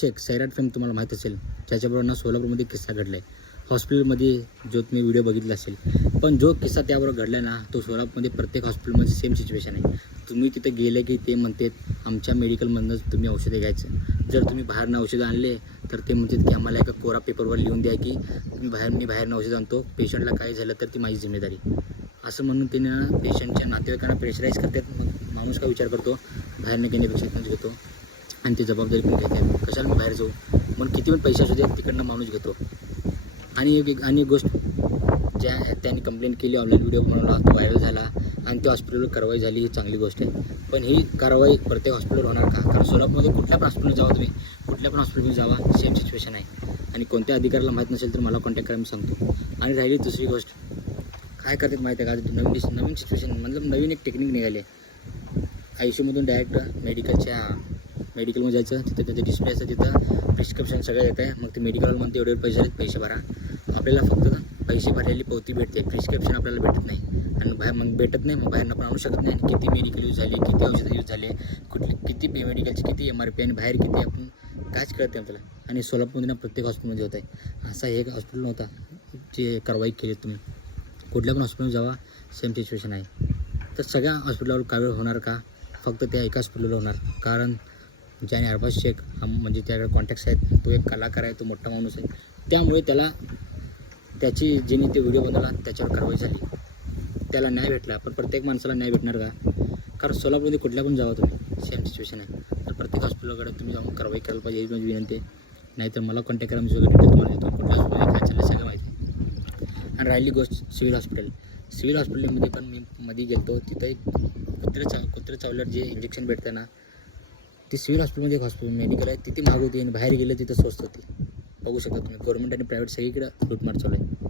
Shaikh Sairat fame तुम्हाला माहीत असेल, त्याच्याबरोबर ना सोलापूरमध्ये किस्सा घडला आहे. हॉस्पिटलमध्ये जो तुम्ही व्हिडिओ बघितला असेल, पण जो किस्सा त्याबरोबर घडला ना, तो सोलापूरमध्ये प्रत्येक हॉस्पिटलमध्ये सेम सिच्युएशन आहे. तुम्ही तिथे गेले की ते म्हणतात आमच्या मेडिकलमधूनच तुम्ही औषधे घ्यायचं. जर तुम्ही बाहेरनं औषधं आणले तर ते म्हणतात की आम्हाला एका कोरा पेपरवर लिहून द्या की मी बाहेरनं औषध आणतो, पेशंटला काय झालं तर ती माझी जिम्मेदारी. असं म्हणून त्यानं पेशंटच्या नातेवाईकांना प्रेशराईज करतात. मग माणूस काय विचार करतो, बाहेरनं घेण्यापेक्षा इथूनच घेतो आणि ती जबाबदारी पण घेतात. कशाला मी बाहेर जाऊ, मग किती पण पैसे असू दे तिकडनं माणूस घेतो. आणि एक गोष्ट, ज्या त्यांनी कंप्लेंट केली, ऑनलाईन व्हिडिओ बनवला, तो व्हायरल झाला आणि त्या हॉस्पिटलवर कारवाई झाली, ही चांगली गोष्ट आहे. पण ही कारवाई प्रत्येक हॉस्पिटलवर होणार का? कारण सोलापूरमध्ये कुठल्या पण हॉस्पिटल जावा, तुम्ही कुठल्या पण हॉस्पिटलमध्ये जावा, सेम सिच्युएशन आहे. आणि कोणत्या अधिकाऱ्याला माहीत नसेल तर मला कॉन्टॅक्ट करा, मी सांगतो. आणि राहिली दुसरी गोष्ट, काय करतात माहिती आहे का, नवीन सिच्युएशन मतलब नवीन एक टेक्निक निघाली आहे. आयसीयूमधून डायरेक्ट मेडिकलमध्ये जायचं, तिथं त्याचे डिस्प्ले असतं, तिथं प्रिस्क्रिप्शन सगळं येतं आहे. मग ते मेडिकल म्हणते एवढे पैसे आले, पैसे भरा. आपल्याला फक्त पैसे भरलेली पावती भेटते, प्रिस्क्रिप्शन आपल्याला भेटत नाही. आणि मग भेटत नाही, मग बाहेरनं पण आणू शकत नाही. आणि किती मेडिकल यूज झाले, किती औषधं यूज झाले, किती मेडिकलची किती MRP आणि बाहेर किती, आपण कायच कळत नाही आपल्याला. आणि सोलापूरमध्ये प्रत्येक हॉस्पिटलमध्ये होत आहे. असा एक हॉस्पिटल नव्हता जे कारवाई केली. तुम्ही कुठल्या पण हॉस्पिटलमध्ये जावा, सेम सिच्युएशन आहे. तर सगळ्या हॉस्पिटलवर कारवाई होणार का? फक्त त्या एका हॉस्पिटलवर होणार. कारण ज्याने अरबाज शेख म्हणजे त्याकडे कॉन्टॅक्ट्स आहेत, तो एक कलाकार आहे, तो मोठा माणूस आहे, त्यामुळे त्याची ज्याने ते व्हिडिओ बनवला त्याच्यावर कारवाई झाली, त्याला न्याय भेटला. पण प्रत्येक माणसाला न्याय भेटणार का? कारण सोलापूरमध्ये कुठल्या पण जावा तुम्ही, सेम सिच्युएशन आहे. तर प्रत्येक हॉस्पिटलकडे तुम्ही जाऊन कारवाई करायला पाहिजे, ही माझी विनंती आहे. नाहीतर मला कॉन्टॅक्ट करा, मी सगळं डिटेल तुम्हाला देतो, कुठल्या हॉस्पिटलमध्ये काय चाललं सगळं माहिती आहे. आणि राहिली गोष्ट सिव्हिल हॉस्पिटलमध्ये पण मी मध्ये गेलो, तिथं एक कुत्रे चावल्यावर जे इंजेक्शन भेटतं ना, ती सिव्हिल हॉस्पिटलमध्ये एक मेडिकल आहे, तिथे महाग होती आणि बाहेर गेलं तिथं स्वस्त होती. बघू शकता तुम्ही, गव्हर्नमेंट आणि प्रायव्हेट सगळीकडे लूटमार चालू आहे.